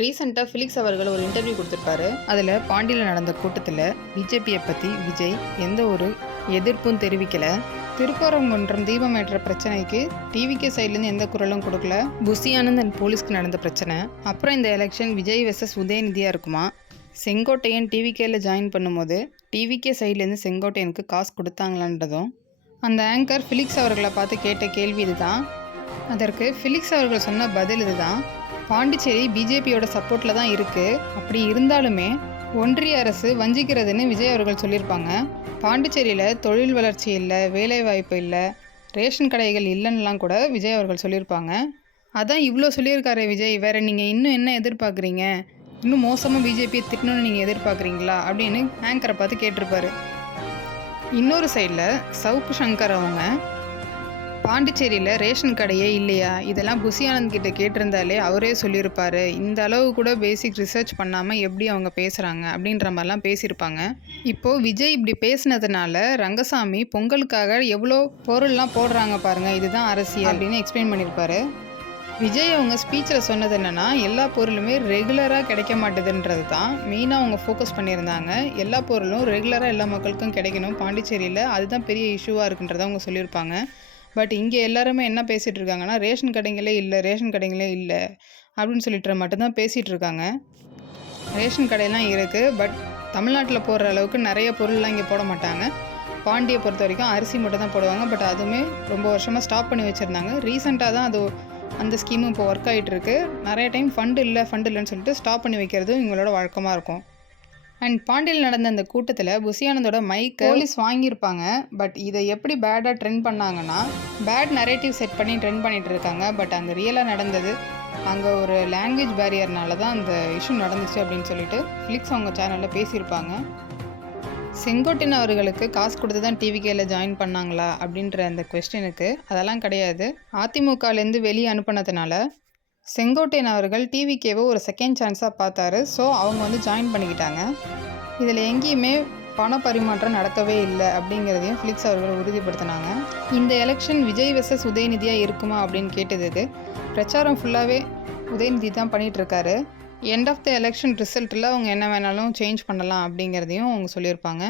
ரீசெண்டாக ஃபிலிக்ஸ் அவர்கள் ஒரு இன்டர்வியூ கொடுத்துருப்பாரு. அதில் பாண்டியில் நடந்த கூட்டத்தில் பிஜேபியை பற்றி விஜய் எந்த ஒரு எதிர்ப்பும் தெரிவிக்கலை. திருப்பரங்குன்றம் தீபமேற்ற பிரச்சனைக்கு டிவிகே சைட்லேருந்து எந்த குரலும் கொடுக்கல. புஷி ஆனந்த் அண்ட் போலீஸ்க்கு நடந்த பிரச்சனை. அப்புறம் இந்த எலெக்ஷன் விஜய் வெர்சஸ் உதயநிதியாக இருக்குமா? செங்கோட்டையன் டிவிகேல ஜாயின் பண்ணும்போது டிவிகே சைட்லேருந்து செங்கோட்டையனுக்கு காசு கொடுத்தாங்களான்றதும் அந்த ஆங்கர் ஃபிலிக்ஸ் அவர்களை பார்த்து கேட்ட கேள்வி இதுதான். அதற்கு ஃபிலிக்ஸ் அவர்கள் சொன்ன பதில் இதுதான். பாண்டிச்சேரி பிஜேபியோட சப்போர்ட்டில் தான் இருக்குது. அப்படி இருந்தாலுமே ஒன்றிய அரசு வஞ்சிக்கிறதுன்னு விஜய் அவர்கள் சொல்லியிருப்பாங்க. பாண்டிச்சேரியில் தொழில் வளர்ச்சி இல்லை, வேலைவாய்ப்பு இல்லை, ரேஷன் கடைகள் இல்லைன்னுலாம் கூட விஜய் அவர்கள் சொல்லியிருப்பாங்க. அதான் இவ்வளோ சொல்லியிருக்காரு விஜய், வேறு நீங்கள் இன்னும் என்ன எதிர்பார்க்குறீங்க? இன்னும் மோசமாக பிஜேபியை திட்டணும்னு நீங்கள் எதிர்பார்க்குறீங்களா அப்படின்னு ஆங்கரை பார்த்து கேட்டிருப்பாரு. இன்னொரு சைடில் சவுக்கு சங்கர் அவங்க பாண்டிச்சேரியில் ரேஷன் கடையே இல்லையா, இதெல்லாம் புஷி ஆனந்த் கிட்ட கேட்டிருந்தாலே அவரே சொல்லியிருப்பார். இந்த அளவு கூட பேசிக் ரிசர்ச் பண்ணாமல் எப்படி அவங்க பேசுகிறாங்க அப்படின்ற மாதிரிலாம் பேசியிருப்பாங்க. இப்போது விஜய் இப்படி பேசினதுனால ரங்கசாமி பொங்கலுக்காக எவ்வளோ பொருள்லாம் போடுறாங்க பாருங்கள், இதுதான் அரசியல் அப்படின்னு எக்ஸ்பிளைன் பண்ணியிருப்பாரு. விஜய் அவங்க ஸ்பீச்சில் சொன்னது என்னென்னா, எல்லா பொருளுமே ரெகுலராக கிடைக்க மாட்டேதுன்றது தான் மெயினாக அவங்க ஃபோக்கஸ் பண்ணியிருந்தாங்க. எல்லா பொருளும் ரெகுலராக எல்லா மக்களுக்கும் கிடைக்கணும் பாண்டிச்சேரியில், அதுதான் பெரிய இஷ்யூவாக இருக்குன்றதை அவங்க சொல்லியிருப்பாங்க. பட் இங்கே எல்லாருமே என்ன பேசிகிட்டு இருக்காங்கன்னா, ரேஷன் கடைங்களே இல்லை அப்படின்னு சொல்லிட்டு மட்டும்தான் பேசிகிட்டு இருக்காங்க. ரேஷன் கடையெல்லாம் இருக்குது, பட் தமிழ்நாட்டில் போடுற அளவுக்கு நிறைய பொருள்லாம் இங்கே போட மாட்டாங்க. பாண்டியை பொறுத்த வரைக்கும் அரிசி மட்டும் தான் போடுவாங்க. பட் அதுவுமே ரொம்ப வருஷமாக ஸ்டாப் பண்ணி வச்சுருந்தாங்க. ரீசெண்டாக தான் அது அந்த ஸ்கீமும் இப்போ ஒர்க் ஆகிட்டுருக்கு. நிறைய டைம் ஃபண்டு இல்லைன்னு சொல்லிட்டு ஸ்டாப் பண்ணி வைக்கிறது இவங்களோட வழக்கமாக இருக்கும். அண்ட் பாண்டியில் நடந்த அந்த கூட்டத்தில் புஷி ஆனந்தோட மைக்கை போலீஸ் வாங்கியிருப்பாங்க. பட் இதை எப்படி பேடாக ட்ரெண்ட் பண்ணாங்கன்னா, பேட் நரேட்டிவ் செட் பண்ணி ட்ரெண்ட் பண்ணிகிட்டு இருக்காங்க. பட் அங்கே ரியலாக நடந்தது, அங்கே ஒரு லாங்குவேஜ் பேரியர்னால தான் அந்த இஷ்யூ நடந்துச்சு அப்படின்னு சொல்லிட்டு ஃபிலிக்ஸ் அவங்க சேனலில் பேசியிருப்பாங்க. செங்கோட்டையன் அவர்களுக்கு காசு கொடுத்து தான் டிவிகேல ஜாயின் பண்ணாங்களா அப்படின்ற அந்த கொஸ்டினுக்கு அதெல்லாம் கிடையாது. அதிமுகலேருந்து வெளியே அனுப்பினதுனால செங்கோட்டையன் அவர்கள் டிவிகேவை ஒரு செகண்ட் சான்ஸாக பார்த்தாரு. ஸோ அவங்க ஜாயின் பண்ணிக்கிட்டாங்க. இதில் எங்கேயுமே பண பரிமாற்றம் நடக்கவே இல்லை அப்படிங்கிறதையும் ஃபிலிக்ஸ் அவர்கள் உறுதிப்படுத்தினாங்க. இந்த எலெக்ஷன் விஜய் வெர்சஸ் உதயநிதியாக இருக்குமா அப்படின்னு கேட்டதுக்கு பிரச்சாரம் ஃபுல்லாகவே உதயநிதி தான் பண்ணிகிட்ருக்காரு. எண்ட் ஆஃப் த எலெக்ஷன் ரிசல்ட்டில் அவங்க என்ன வேணாலும் சேஞ்ச் பண்ணலாம் அப்படிங்கிறதையும் அவங்க சொல்லியிருப்பாங்க.